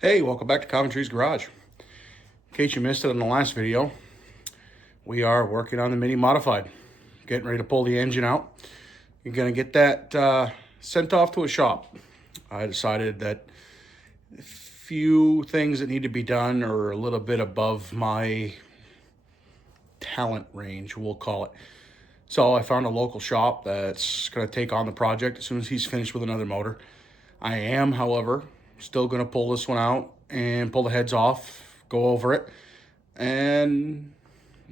Hey, welcome back to Coventry's Garage. In case you missed it in the last video, we are working on the Mini Modified. Getting ready to pull the engine out. You're going to get that sent off to a shop. I decided that a few things that need to be done are a little bit above my talent range, we'll call it. So I found a local shop that's going to take on the project as soon as he's finished with another motor. I am, however, still going to pull this one out and pull the heads off, go over it, and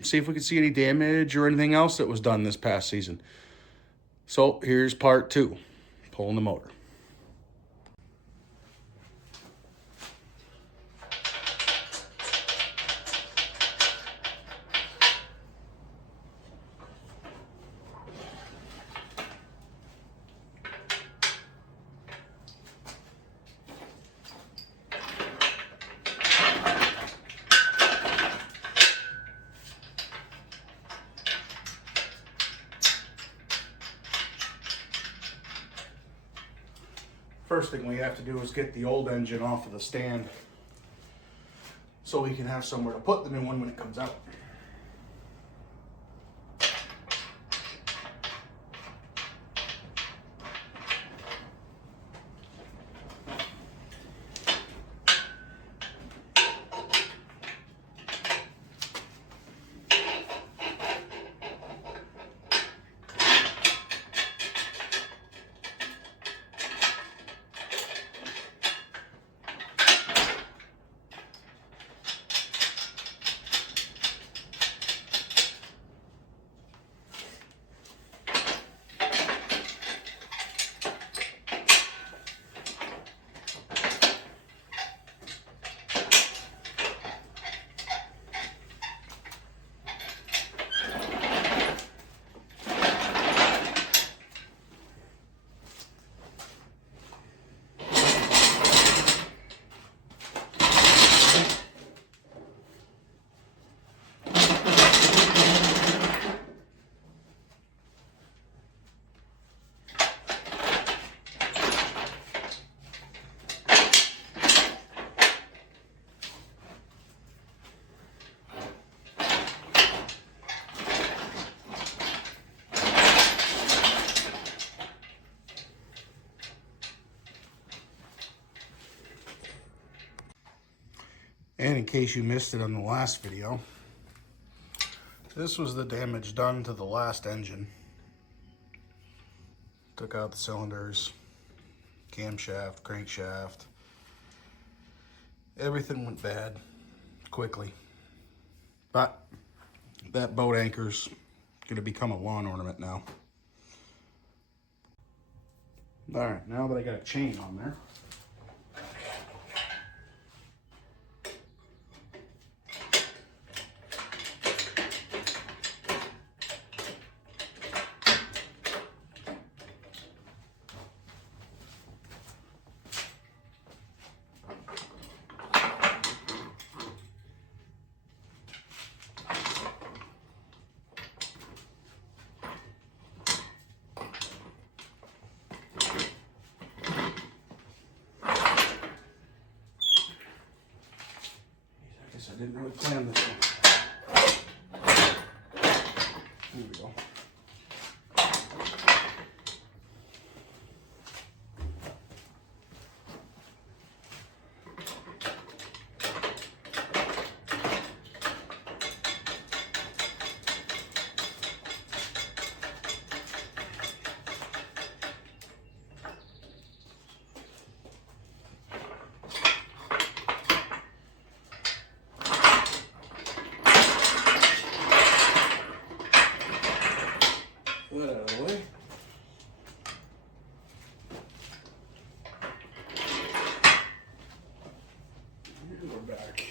see if we can see any damage or anything else that was done this past season. So here's part 2, pulling the motor. First thing we have to do is get the old engine off of the stand so we can have somewhere to put the new one when it comes out. And in case you missed it on the last video, this was the damage done to the last engine. Took out the cylinders, camshaft, crankshaft. Everything went bad quickly. But that boat anchor's gonna become a lawn ornament now. All right, now that I got a chain on there, I didn't really plan this one. Here we go. That out of the way. Here we're back.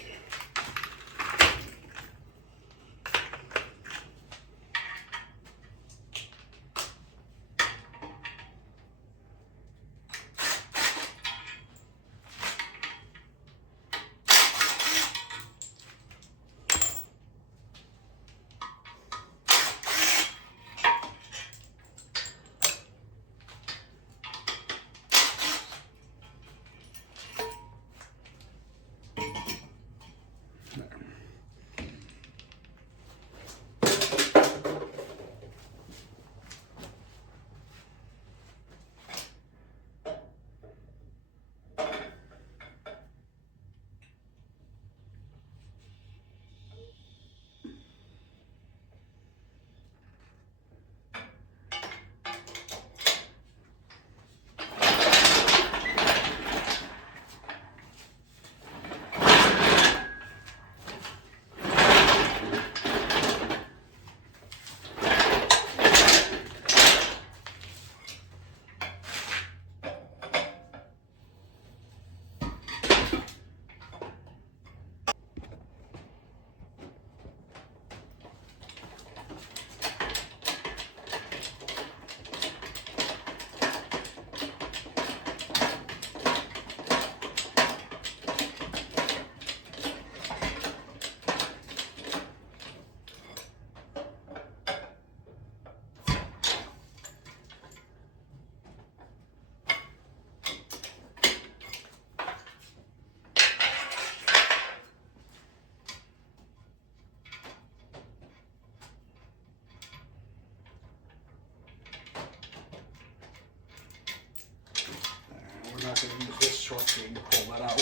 short chain to pull that out.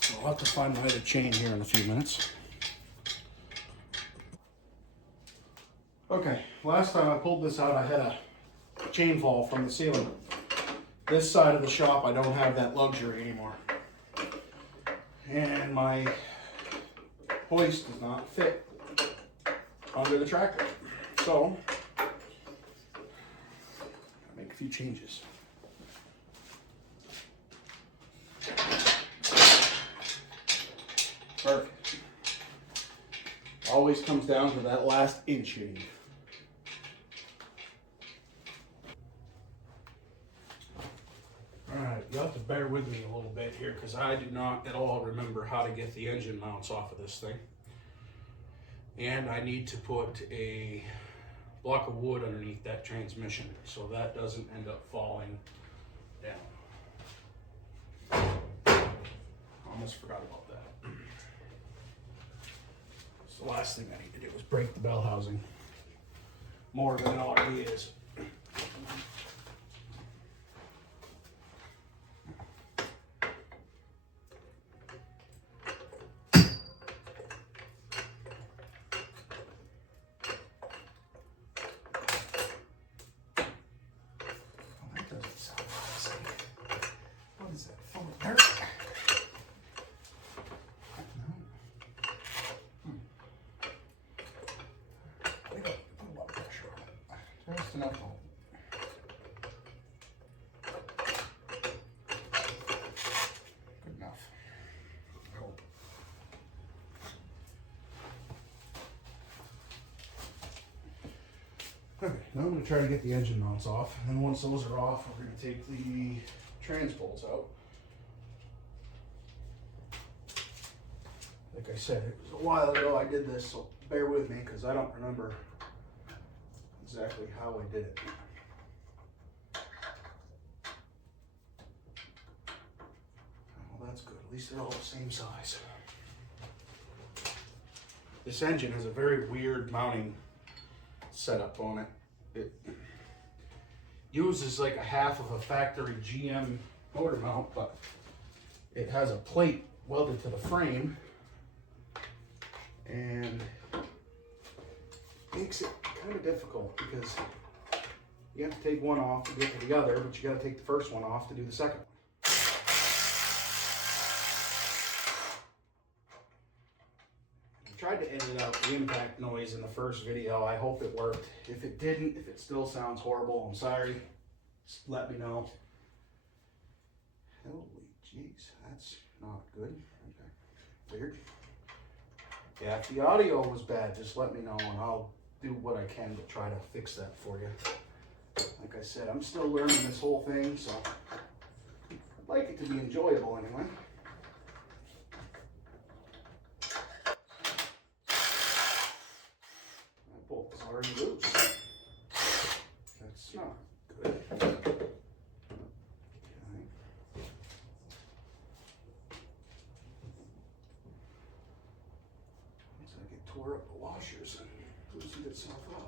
So I'll have to find my other chain here in a few minutes. Okay, last time I pulled this out, I had a chain fall from the ceiling. This side of the shop, I don't have that luxury anymore. And my hoist does not fit under the tractor. So, I'll make a few changes. Perfect. Always comes down to that last inch you need. Alright, you'll have to bear with me a little bit here because I do not at all remember how to get the engine mounts off of this thing. And I need to put a block of wood underneath that transmission so that doesn't end up falling down. Almost forgot about that. So the last thing I need to do is break the bell housing more than it already is. Just enough to hold. Good enough. I hope. Okay, now I'm going to try to get the engine mounts off, and then once those are off, we're going to take the trans bolts out. Like I said, it was a while ago I did this, so bear with me because I don't remember exactly how I did it. Well, that's good. At least they're all the same size. This engine has a very weird mounting setup on it. It uses like a half of a factory GM motor mount, but it has a plate welded to the frame and makes it kind of difficult because you have to take one off to get to the other, but you got to take the first one off to do the second one. I tried to edit out the impact noise in the first video. I hope it worked. If it didn't, if it still sounds horrible, I'm sorry. Just let me know. Holy jeez, that's not good. Okay, weird. Yeah, if the audio was bad, just let me know and I'll do what I can to try to fix that for you. Like I said, I'm still learning this whole thing, so I'd like it to be enjoyable anyway. That bolt's already loose. That's not good. Okay. Looks like it tore up the washers and loosened itself up.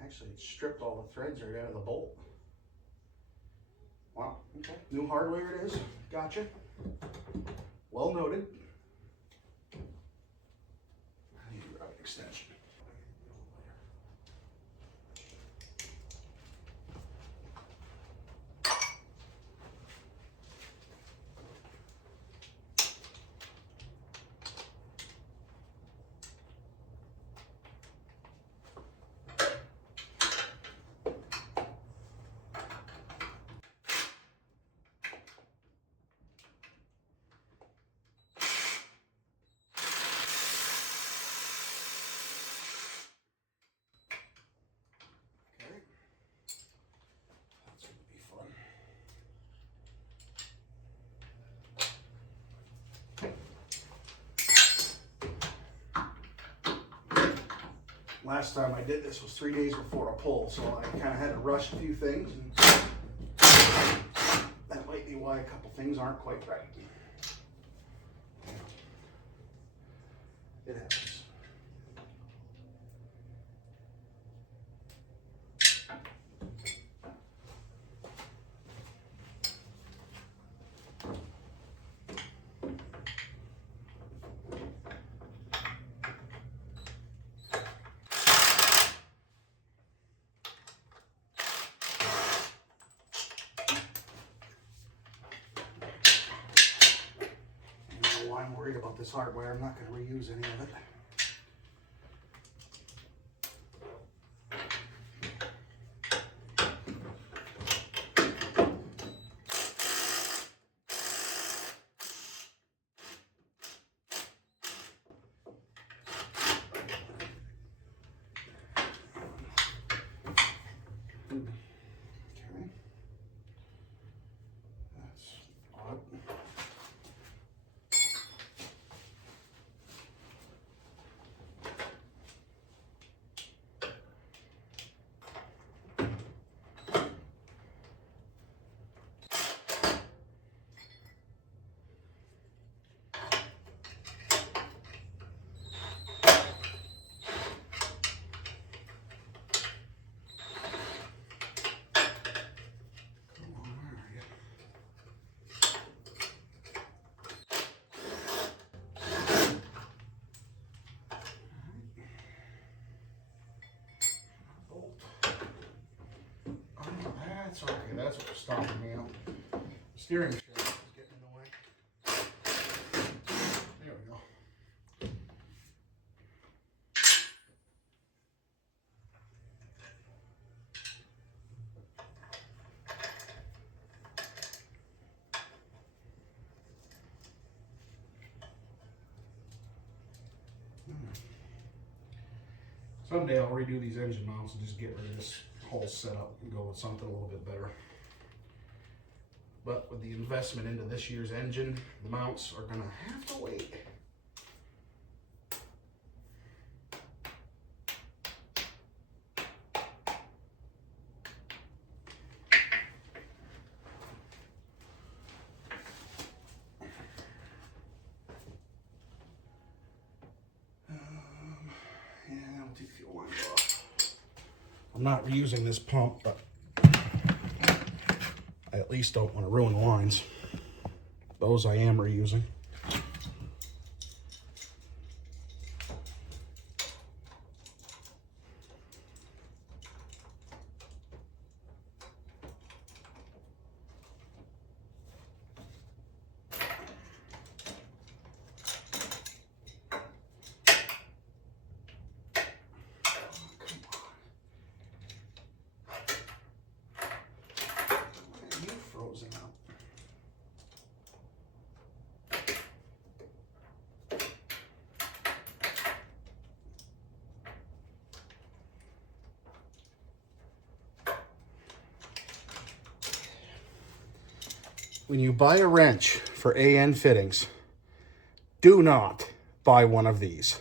Actually, it stripped all the threads right out of the bolt. Wow, okay. New hardware it is. Gotcha. Well noted. I need a rubber extension. Last time I did this was 3 days before a pull, so I kind of had to rush a few things. And why a couple things aren't quite right. It happens. I'm worried about this hardware. I'm not going to reuse any of it. Okay. That's odd. That's okay. That's what was stopping me out. Steering shaft is getting in the way. There we go. Someday I'll redo these engine mounts and just get rid of this whole setup and go with something a little bit better. But with the investment into this year's engine, the mounts are going to have to wait. Yeah, I'll take the fuel lines off. I'm not reusing this pump, but I at least don't want to ruin the lines. Those I am reusing. Frozen out. When you buy a wrench for AN fittings, do not buy one of these.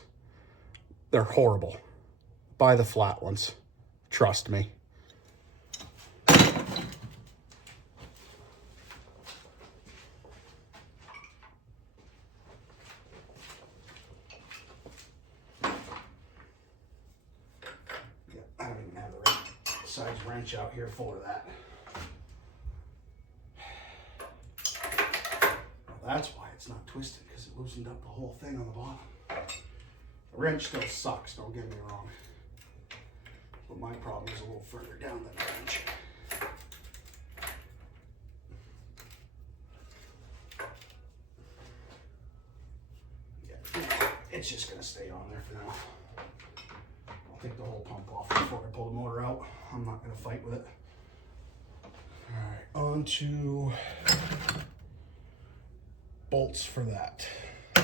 They're horrible. Buy the flat ones. Trust me. I don't even have the right size wrench out here for that. Well, that's why it's not twisted, because it loosened up the whole thing on the bottom. The wrench still sucks, don't get me wrong. But my problem is a little further down than the wrench. Yeah, it's just going to stay on there for now. I'll take the whole pump off before I pull the motor out. I'm not going to fight with it. All right, on to bolts for that. I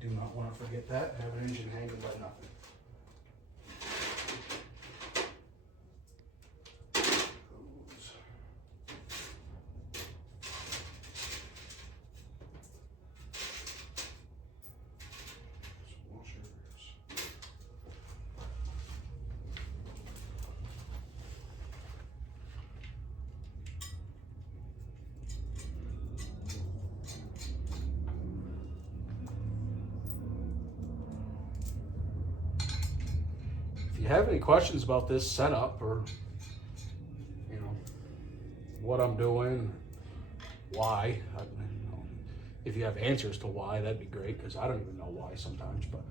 do not want to forget that. I have an engine hanging by nothing. you have any questions about this setup, or you know what I'm doing, why, if you have answers to why, that'd be great, because I don't even know why sometimes. But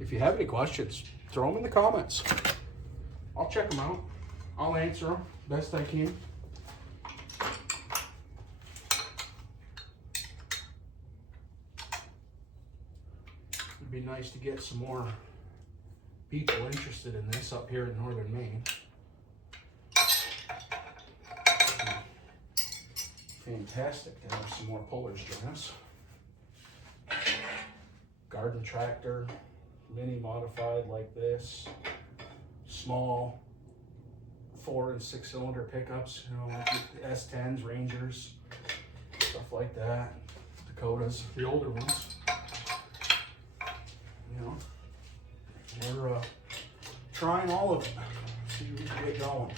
if you have any questions, throw them in the comments. I'll check them out. I'll answer them best I can. It'd be nice to get some more people interested in this up here in northern Maine. Fantastic to have some more pullers join us. Garden tractor, mini modified like this, small 4 and 6 cylinder pickups, you know, like the S10s, Rangers, stuff like that, Dakotas, the older ones. You know, we're trying all of it. See if we can get going.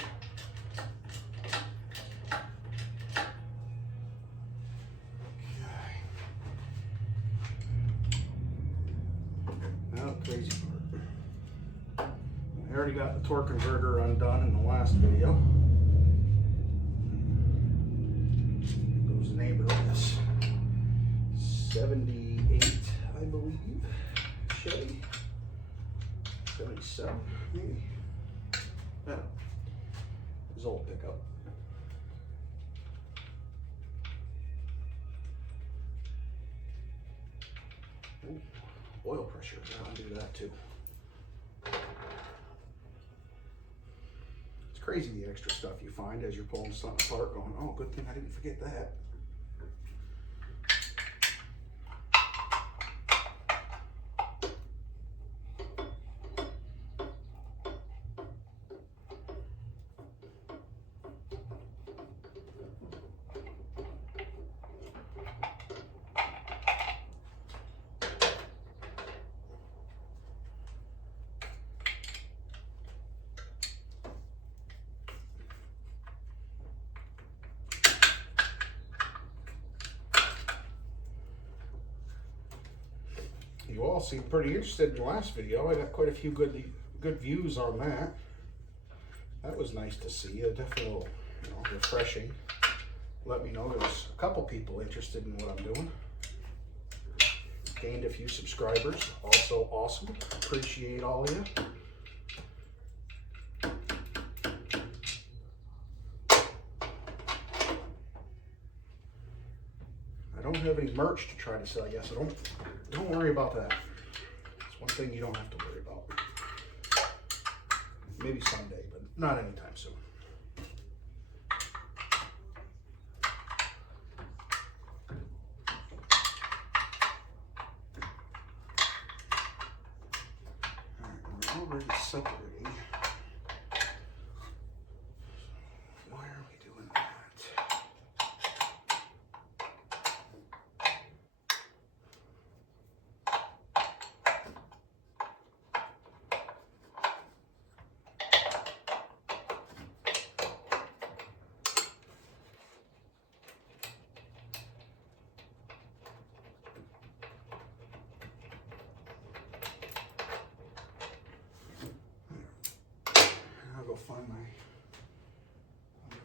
Crazy part. I already got the torque converter undone in the last video. Goes the neighbor of this 78, I believe, Chevy. 77, maybe. Yeah, his old pickup. Ooh. Oil pressure, I'll do that too. It's crazy the extra stuff you find as you're pulling something apart, going, oh, good thing I didn't forget that. You all seemed pretty interested in the last video. I got quite a few good views on that. That was nice to see. Definitely a little, you know, refreshing. Let me know there's a couple people interested in what I'm doing. Gained a few subscribers. Also awesome. Appreciate all of you. I don't have any merch to try to sell yet, so don't worry about that. It's one thing you don't have to worry about. Maybe someday, but not anytime soon. Alright, we're already separating. Why are we doing that? Find my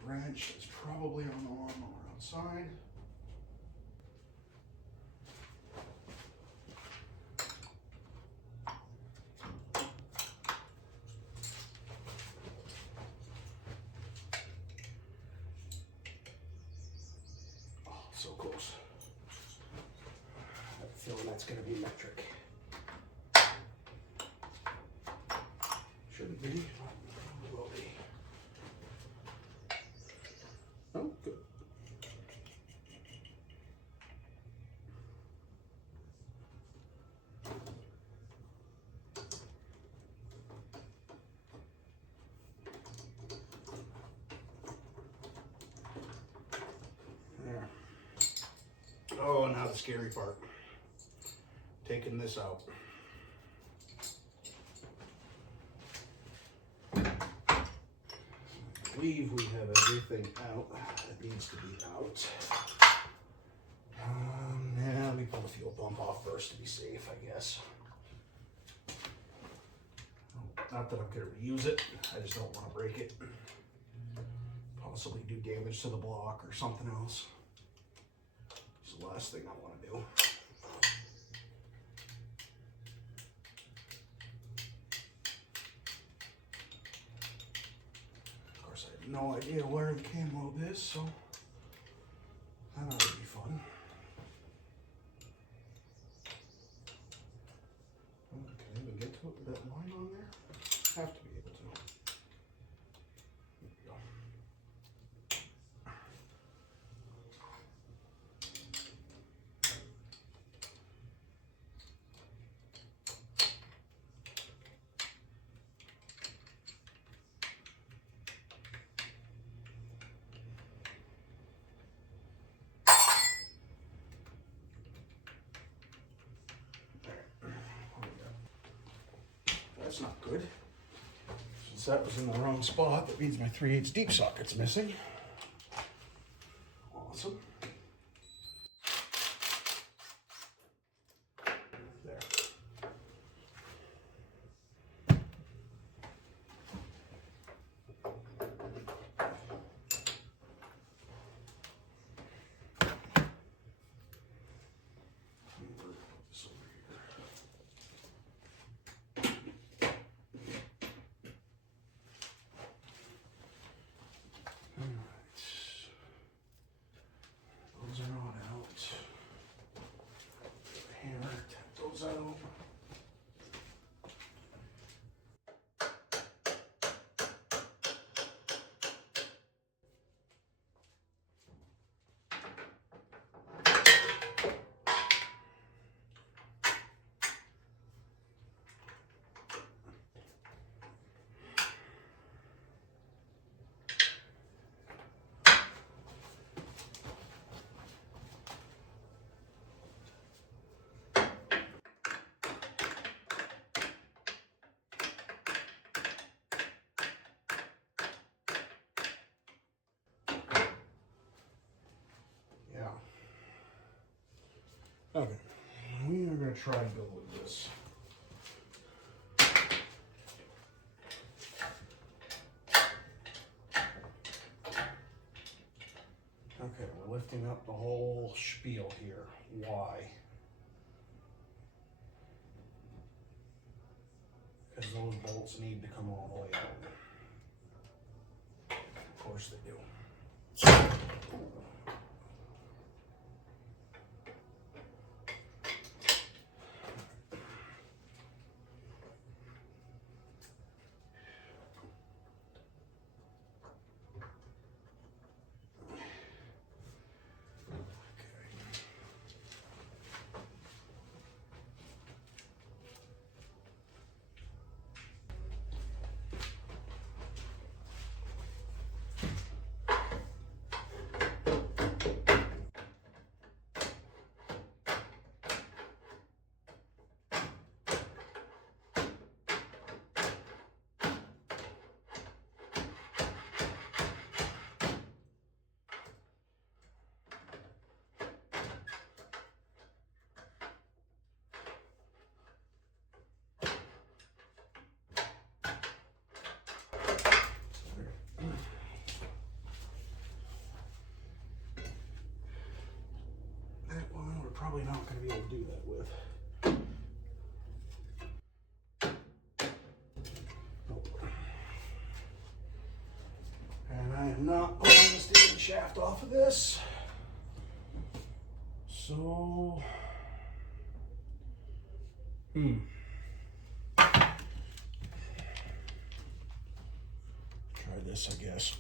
wrench. It's probably on the lawnmower outside. Oh, so close. I have a feeling that's going to be metric. Shouldn't be. Oh, good. There. Oh, now the scary part. Taking this out. I believe we have everything out that needs to be out. Yeah, let me pull the fuel pump off first to be safe, I guess. Oh. Not that I'm going to reuse it, I just don't want to break it. Possibly do damage to the block or something else. It's the last thing I want to do. Of course, I have no idea where the cam lobe is, so that ought to be fun. Can I even get to it with that line on there? Have to be able to. There we go. That's not good. Since that was in the wrong spot, that means my 3/8 deep socket's missing. Awesome. There. Those are not out. Hammer, tap those out. Okay, we are going to try to go with this. Okay, we're lifting up the whole spiel here. Why? Because those bolts need to come all the way out. Of course they do. Probably not going to be able to do that with. Nope. And I am not pulling the steering shaft off of this. So, try this, I guess.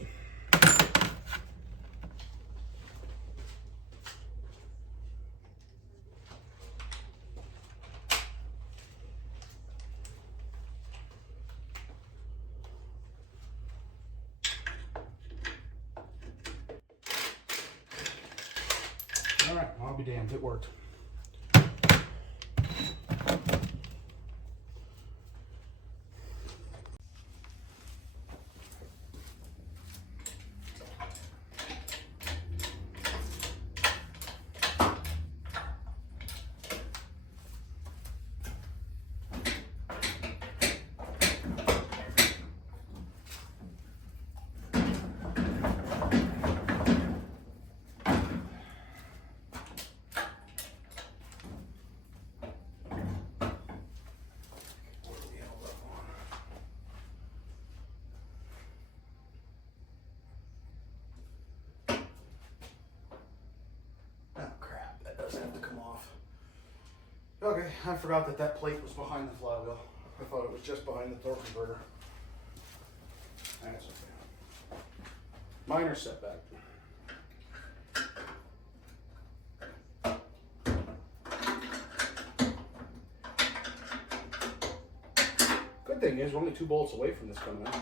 All right, I'll be damned, it worked. Okay, I forgot that that plate was behind the flywheel. I thought it was just behind the torque converter. That's okay. Minor setback. Good thing is we're only 2 bolts away from this coming out.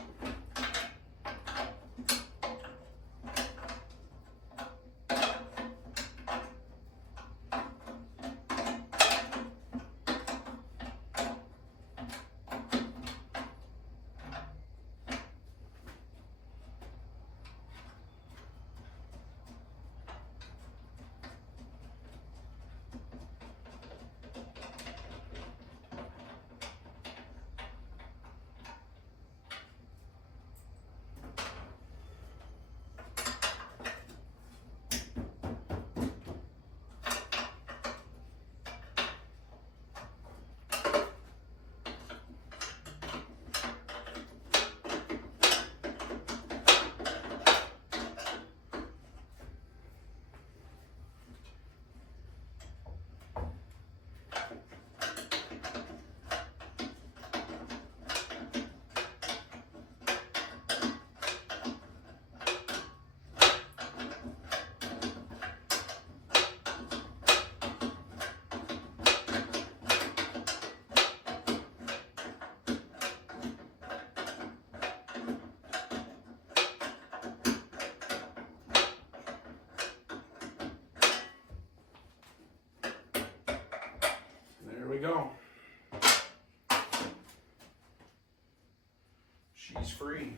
There we go. She's free.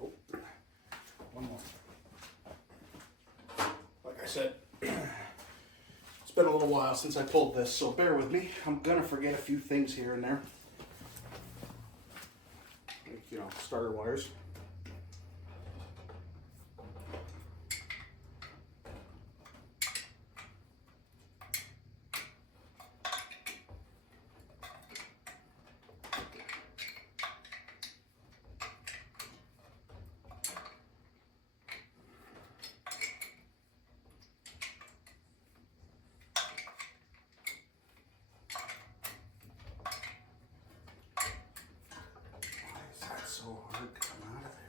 Oh, one more. Like I said, it's been a little while since I pulled this, so bear with me. I'm gonna forget a few things here and there. Like, you know, starter wires. So hard to come out of there.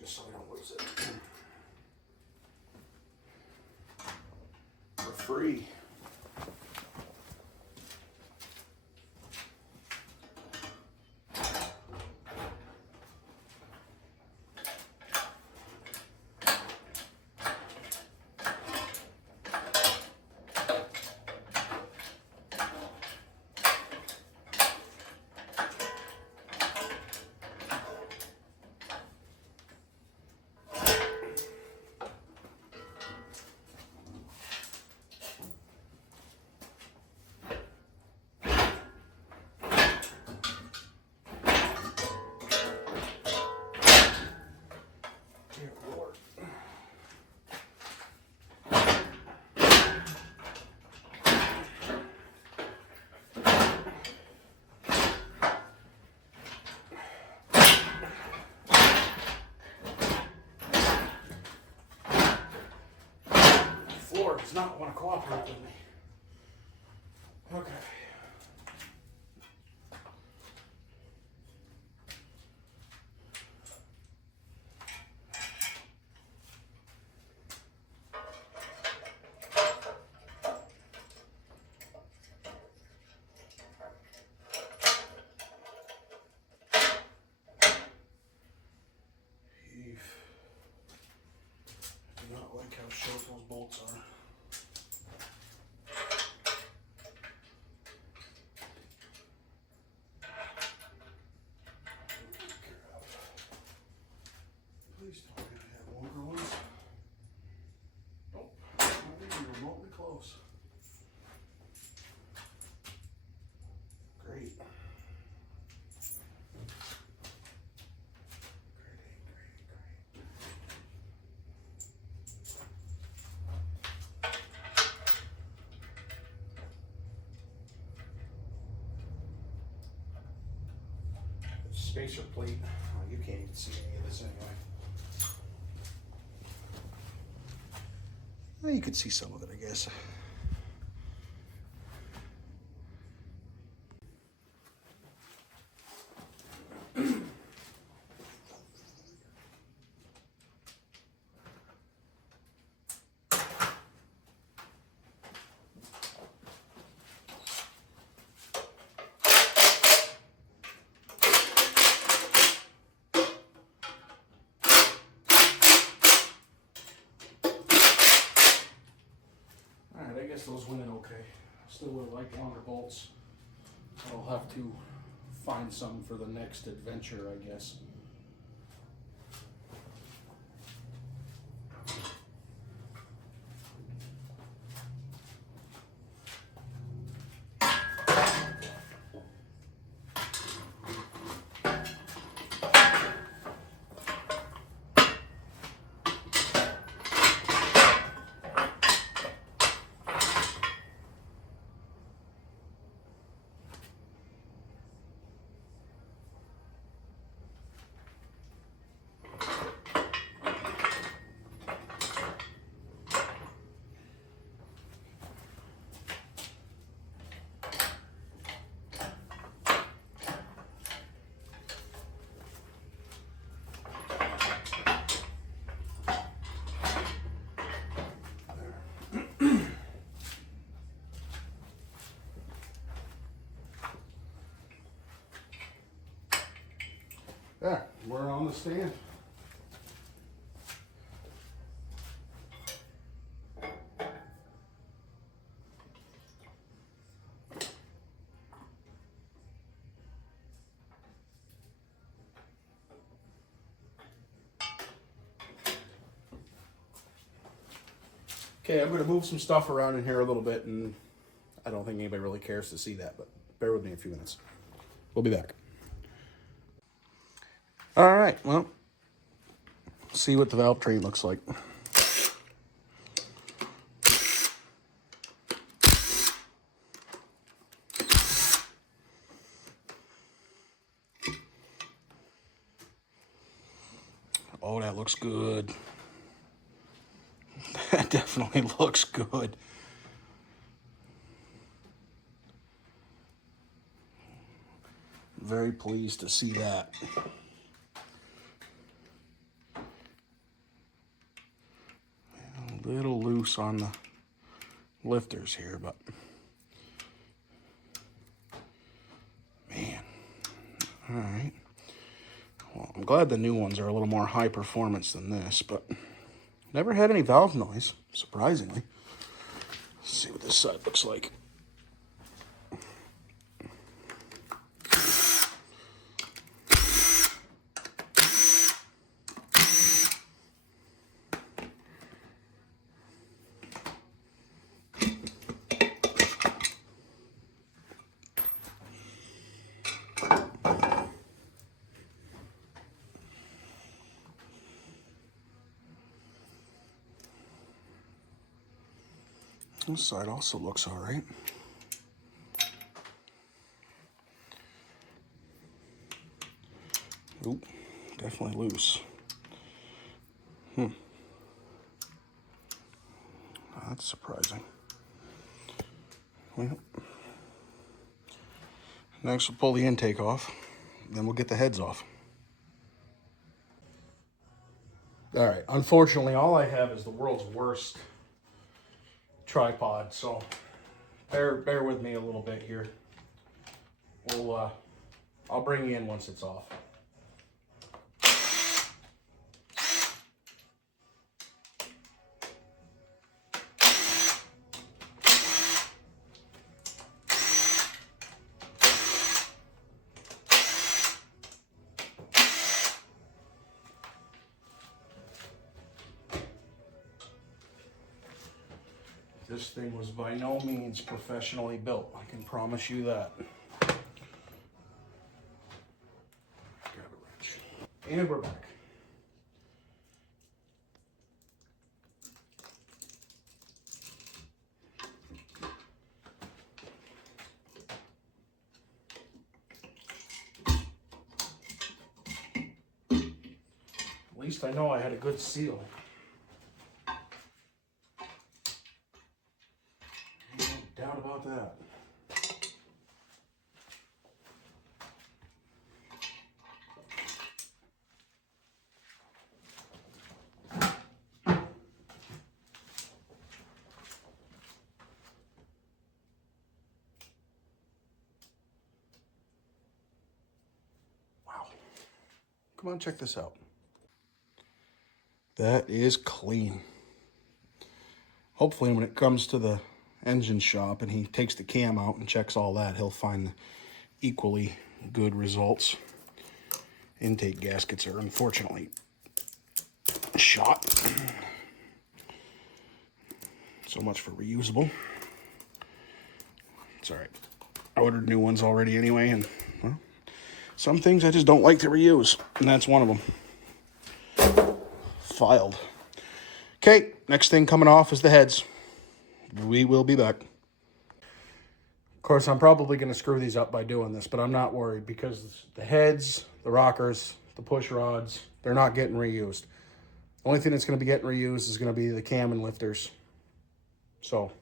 Just so we don't lose it. For free. Floor does not want to cooperate with me. Okay. Please tell me I have longer ones. Nope, not even remotely close. Great. Spacer plate. Oh, you can't even see any of this anyway. Well, you could see some of it, I guess. I guess those went in okay. Still would like longer bolts. I'll have to find some for the next adventure, I guess. There, we're on the stand. Okay, I'm going to move some stuff around in here a little bit, and I don't think anybody really cares to see that, but bear with me a few minutes. We'll be back. All right, well, see what the valve train looks like. Oh, that looks good. That definitely looks good. Very pleased to see that. A little loose on the lifters here, but man, all right. Well, I'm glad the new ones are a little more high performance than this, but never had any valve noise, surprisingly. Let's see what this side looks like. This side also looks all right. Oop, definitely loose. That's surprising. Well, next we'll pull the intake off, then we'll get the heads off. All right, unfortunately, all I have is the world's worst tripod, so bear with me a little bit here. I'll bring you in once it's off. This thing was by no means professionally built. I can promise you that. Grab a wrench. And we're back. At least I know I had a good seal. No doubt about that. Wow. Come on, check this out. That is clean. Hopefully when it comes to the engine shop and he takes the cam out and checks all that, he'll find equally good results. Intake gaskets are unfortunately shot. So much for reusable. It's all right. I ordered new ones already anyway, and well, some things I just don't like to reuse, and that's one of them. Filed. Okay, next thing coming off is the heads. We will be back. Of course, I'm probably going to screw these up by doing this, but I'm not worried because the heads, the rockers, the push rods, they're not getting reused. The only thing that's going to be getting reused is going to be the cam and lifters. So,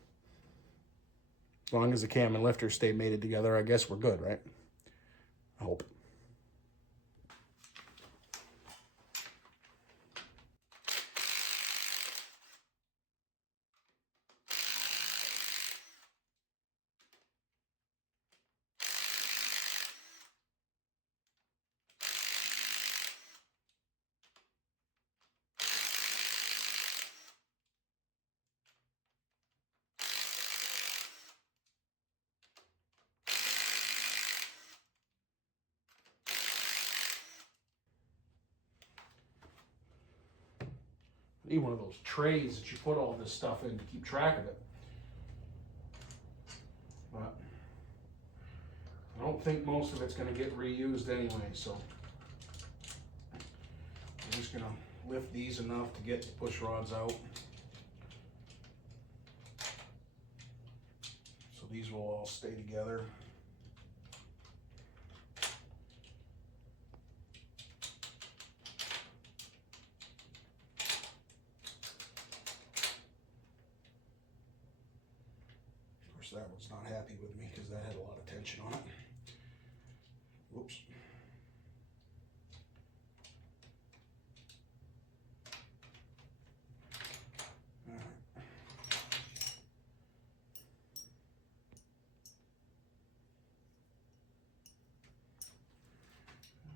as long as the cam and lifters stay mated together, I guess we're good, right? I hope. I need one of those trays that you put all this stuff in to keep track of it. But I don't think most of it's going to get reused anyway, so I'm just going to lift these enough to get the push rods out. So these will all stay together. Of course, that one's not happy with me because that had a lot of tension on it. Whoops. All right.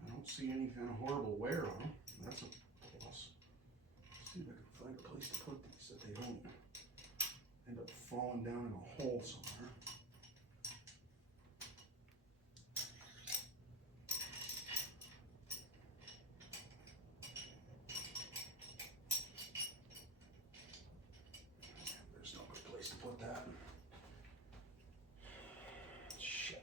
I don't see any kind of horrible wear on them. That's a plus. Let's see if I can find a place to put these so they don't end up falling down in a hole somewhere. There's no good place to put that. Shit.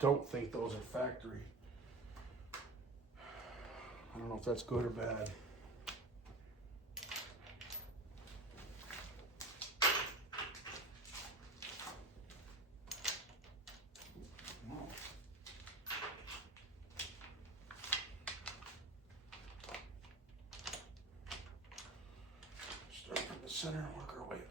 Don't think those are factory. I don't know if that's good or bad. Wow. Start from the center and work our way out.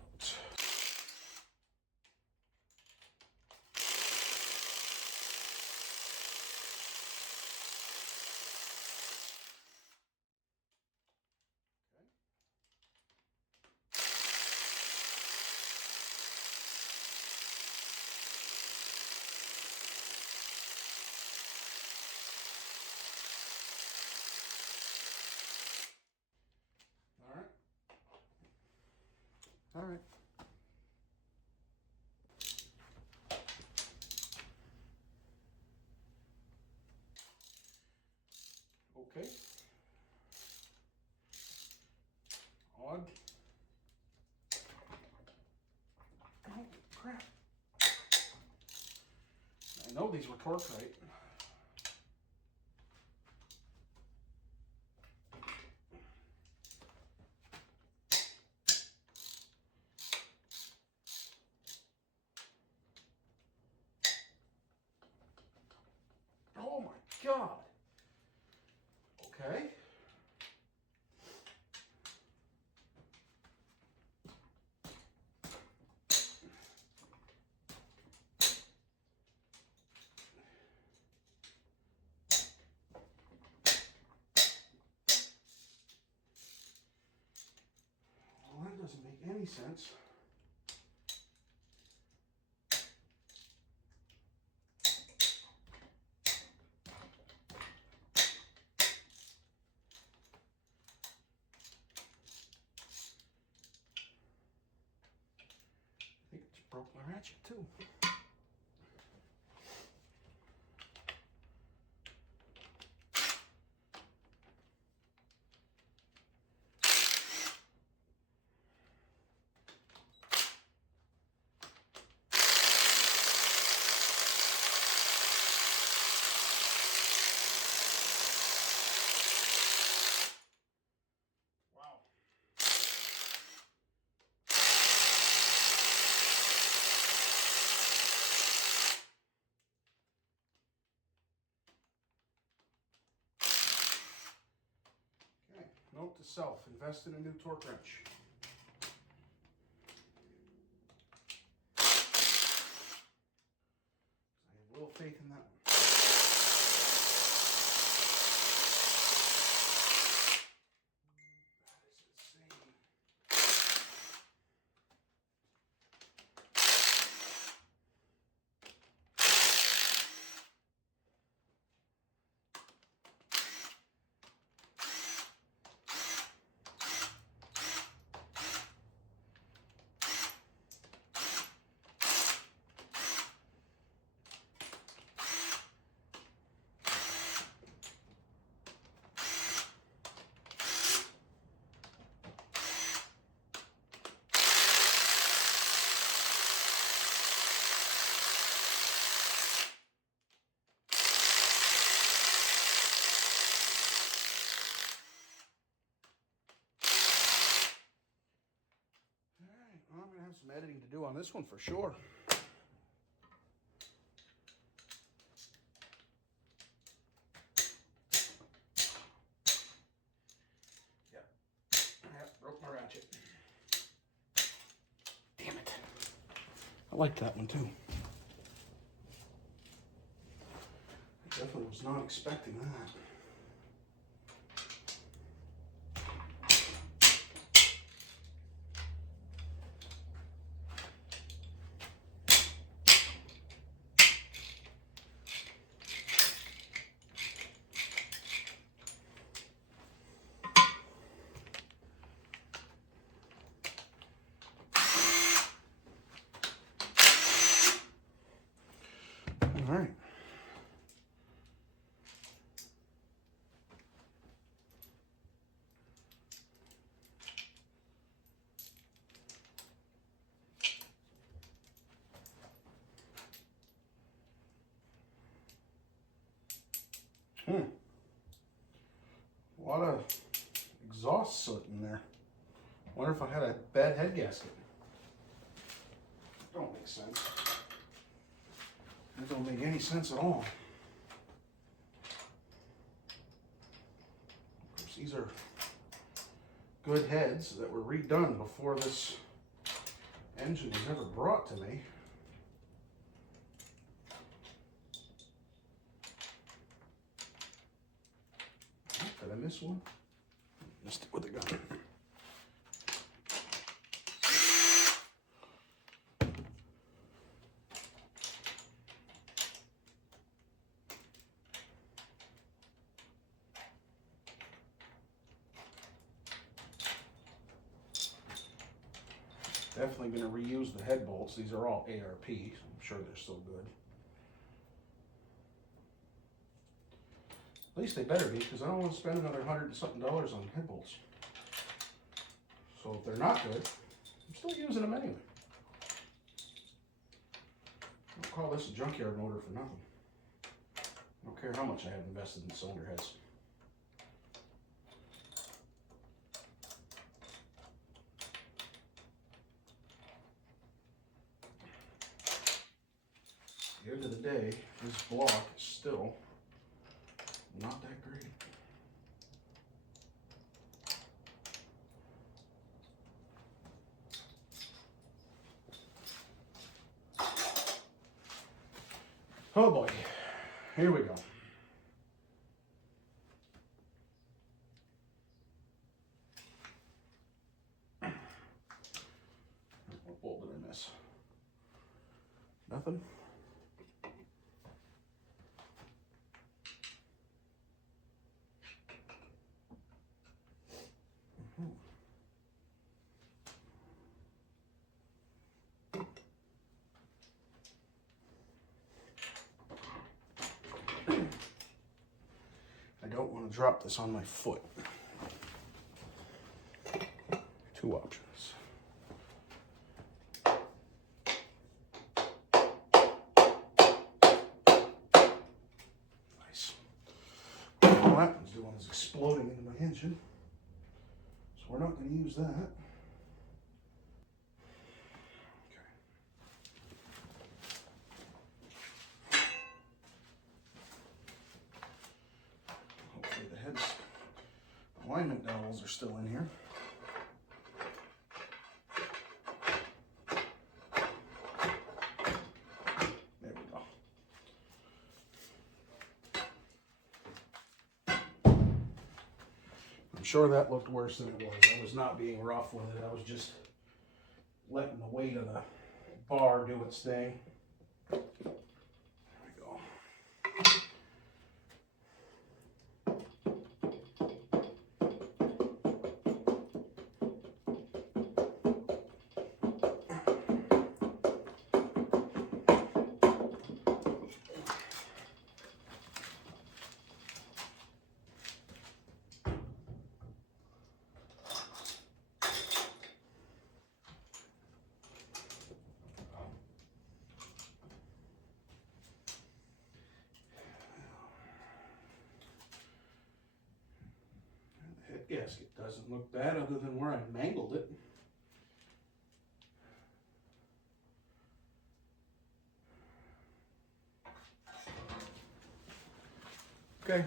Okay. Odd. Oh, crap. I know these were torqued right. Oh my God. Okay. Well, that doesn't make any sense. I think it just broke my ratchet too. Wow. Okay, note to self, invest in a new torque wrench. I have little faith in that one. That is insane. Well, I'm going to have some editing to do on this one for sure. Yep. Broke my ratchet. Damn it. I like that one too. I definitely was not expecting that. All right. A lot of exhaust soot in there. Wonder if I had a bad head gasket. Don't make sense. That don't make any sense at all. Of course, these are good heads that were redone before this engine was ever brought to me. Did I miss one? Missed it with a gun. Definitely going to reuse the head bolts. These are all ARP. So I'm sure they're still good. At least they better be, because I don't want to spend another $100 and something on head bolts. So if they're not good, I'm still using them anyway. I don't call this a junkyard motor for nothing. I don't care how much I have invested in cylinder heads. At the end of the day, this block is still not that great. Oh boy, here we go. What bolt did I miss? Nothing? I don't want to drop this on my foot. Two options. Nice. All that one's doing is exploding into my engine. So we're not going to use that. Hopefully the head's alignment dowels are still in here. There we go. I'm sure that looked worse than it was. I was not being rough with it. I was just letting the weight of the bar do its thing. There we go. The head gasket doesn't look bad other than where I mangled it. Okay.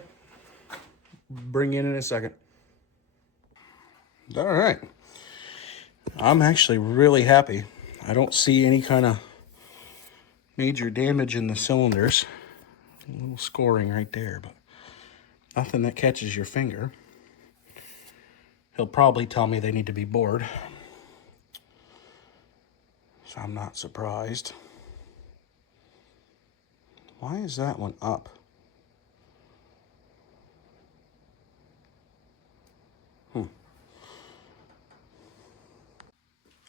Bring in a second. All right. I'm actually really happy. I don't see any kind of major damage in the cylinders. A little scoring right there, but nothing that catches your finger. He'll probably tell me they need to be bored, so I'm not surprised. Why is that one up?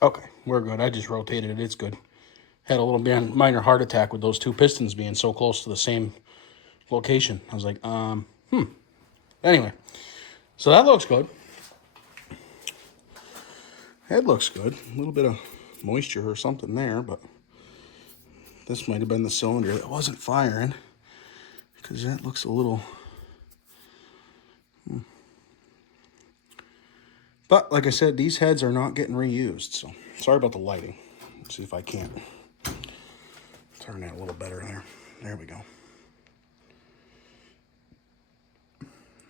Okay, we're good. I just rotated it. It's good. Had a little minor heart attack with those two pistons being so close to the same location. I was like, Anyway, so that looks good. Head looks good. A little bit of moisture or something there, but this might have been the cylinder that wasn't firing, because that looks a little... But like I said, these heads are not getting reused, so sorry about the lighting. Let's see if I can't turn that a little better there. There we go.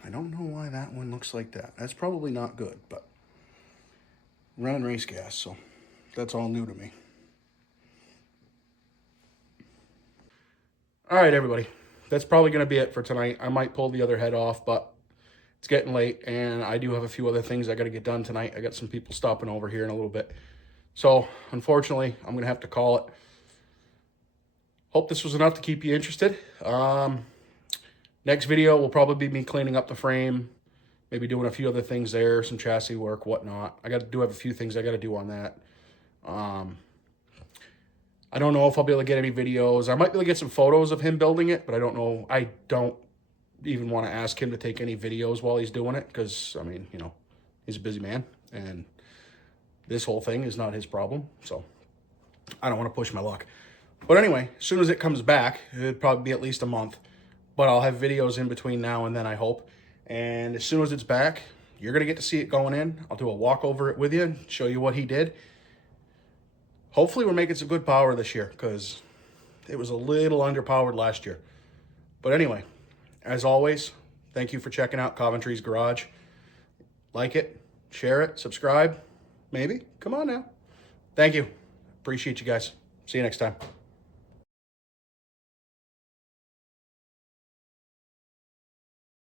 I don't know why that one looks like that. That's probably not good, but I'm running race gas, so that's all new to me. All right, everybody. That's probably going to be it for tonight. I might pull the other head off, but it's getting late, and I do have a few other things I got to get done tonight. I got some people stopping over here in a little bit. So, unfortunately, I'm going to have to call it. Hope this was enough to keep you interested. Next video will probably be me cleaning up the frame, maybe doing a few other things there, some chassis work, whatnot. I have a few things I got to do on that. I don't know if I'll be able to get any videos. I might be able to get some photos of him building it, but I don't know. I don't even want to ask him to take any videos while he's doing it, because, I mean, you know, he's a busy man, and this whole thing is not his problem, so I don't want to push my luck. But anyway, as soon as it comes back, it'll probably be at least a month, but I'll have videos in between now and then, I hope. And as soon as it's back, you're going to get to see it going in. I'll do a walk over it with you, show you what he did. Hopefully we're making some good power this year, because it was a little underpowered last year. But anyway, as always, thank you for checking out Coventry's Garage. Like it, share it, subscribe, maybe. Come on now. Thank you. Appreciate you guys. See you next time.